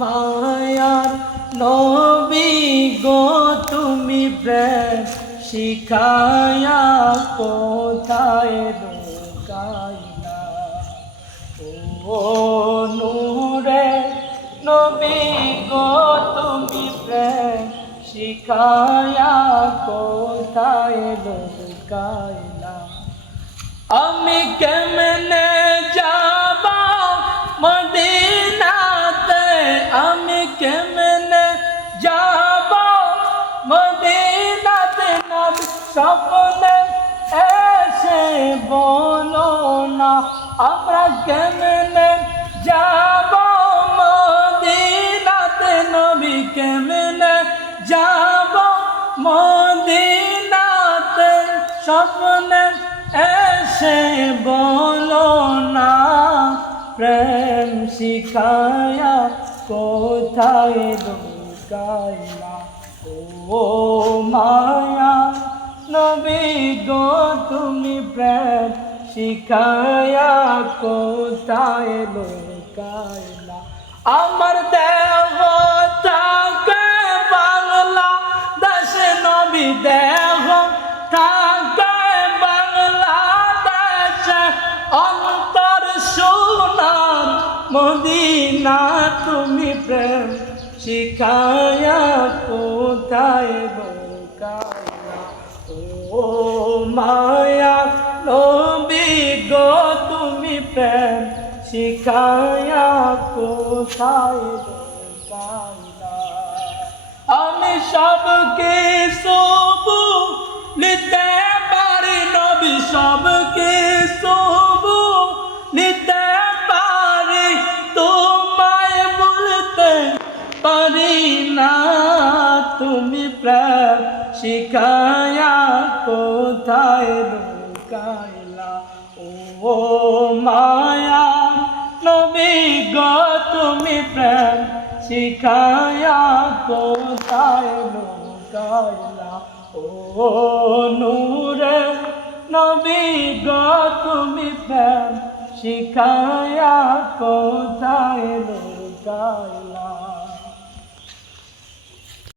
মায়ার নবী গো তুমি প্রেম শিখায়া কোথায় লুকাইলা ও নূরে নবী গো তুমি প্রেম শিখায়া কোথায় লুকাইলা আমি কেমনে যাব মদিনাতে আমি কেমনে যাব মদিনাতে নবী স্বপ্নে এসে বলো না আমরা কেমনে যাব মদিনাতে নবী কেমনে যাব মদিনাতে স্বপ্নে এসে বলো না প্রেম শিখায়া কোথায় লুকাইলা ও মায়া নবী গো তুমি প্রেম শিখায়া কোথায় লুকাইলা আমার দেহ থাকে বাংলা দেশে নবী দেহ থাকে অন্তর সোনার মদিনা তুমি প্রেম শিখায়া কোথায় লুকাইলা ও মায়া নবী গো তুমি প্রেম শিখায়া কোথায় লুকাইলা আমি সব কিছু নিতে পারি নবী সব কিছু নিতে পারি তোমায় বলতে পারি না তুমি প্রেম শিখায়া কোথায় লুকাইলা ও মায়া নবী গো তুমি প্রেম শিখায়া কোথায় লুকাইলা ও নূরে নবী গো তুমি প্রেম শিখায়া কোথায় লুকাইলা।